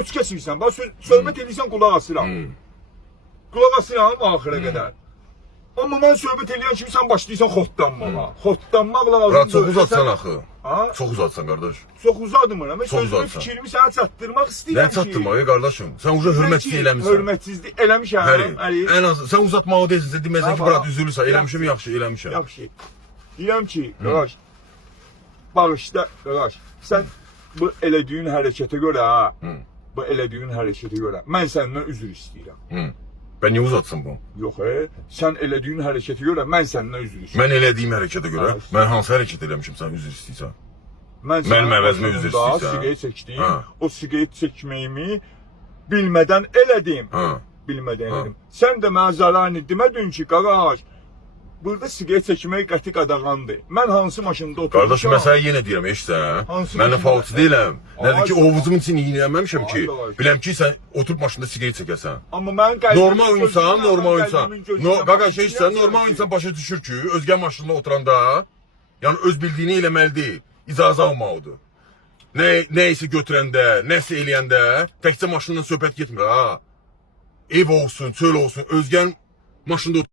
öç keçirsən. Bax söhbət edirsən qulaq asıram. Qulaq asıram axıra qədər. Amma mən söhbət eləyən kimi sən başlayırsan xotlanmağa. Xotlanmaq lazımdır. Bırak çok uzatsan axı. Ha? Çok uzatsan kardeş. Çox uzadmıram. Mən Çox sözümü, uzatsan. fikrimi sənə çatdırmaq istəyirəm Ne çatdırmağı kardeşim? Sen uca hürmetsizlik eləmişsən. Hörmətsizlik eləmişəm. Həri. En az sen uzatmağı deyilsin. Deməyəcəksən ki, Ha, bırak bax. üzülürsən. Eləmişim yaxşı, eləmişəm. Yaxşı. Deyirəm ki, qardaş, bağışla, qardaş, sən bu elədiyin hərəkətə görə, bu elədiyin hərəkətə görə mən səndən üzr istəyirəm. Ben niye uzatsın bu? Yox, sən elədiyin hərəkətə görə mən səndən üzr istəyirəm. Ben elədiyim hərəkətə görə, mən hansı hərəkət eləmişim sən üzr istəyirsən? Mənim əvəzimə üzr istəyirsən. Siqaret çəkdim, Ha. o siqaret çəkməyimi bilmədən elədim. Bilmədən elədim. Sən də mənə zərarını demədin ki, qardaş, burada siqaret çəkmək qəti qadağandır. Mən hansı maşında oturmuşam? Kardeşim mən sənə yenə deyirəm, eşitsən? Hansı Mən də maşında? falçı deyiləm. Nədir ki, Ay, ovucumun içini iynələməmişəm ki, Ay, biləm ki, sən oturub maşında siqaret çəkəsən. Amma mənim qəlbimin Normal insan, gözündən, normal qəlbimin insan. gözündən Qaqa başlayırsan şeysən, normal ki, insan başa düşür ki, özgə maşında oturanda, yəni öz bildiyini eləməli deyil, icazə almalıdır. Nəysə götürəndə, nəsə eləyəndə, təkcə maşından söhbət getmir ha. Ev olsun, çöl olsun, özgən maşında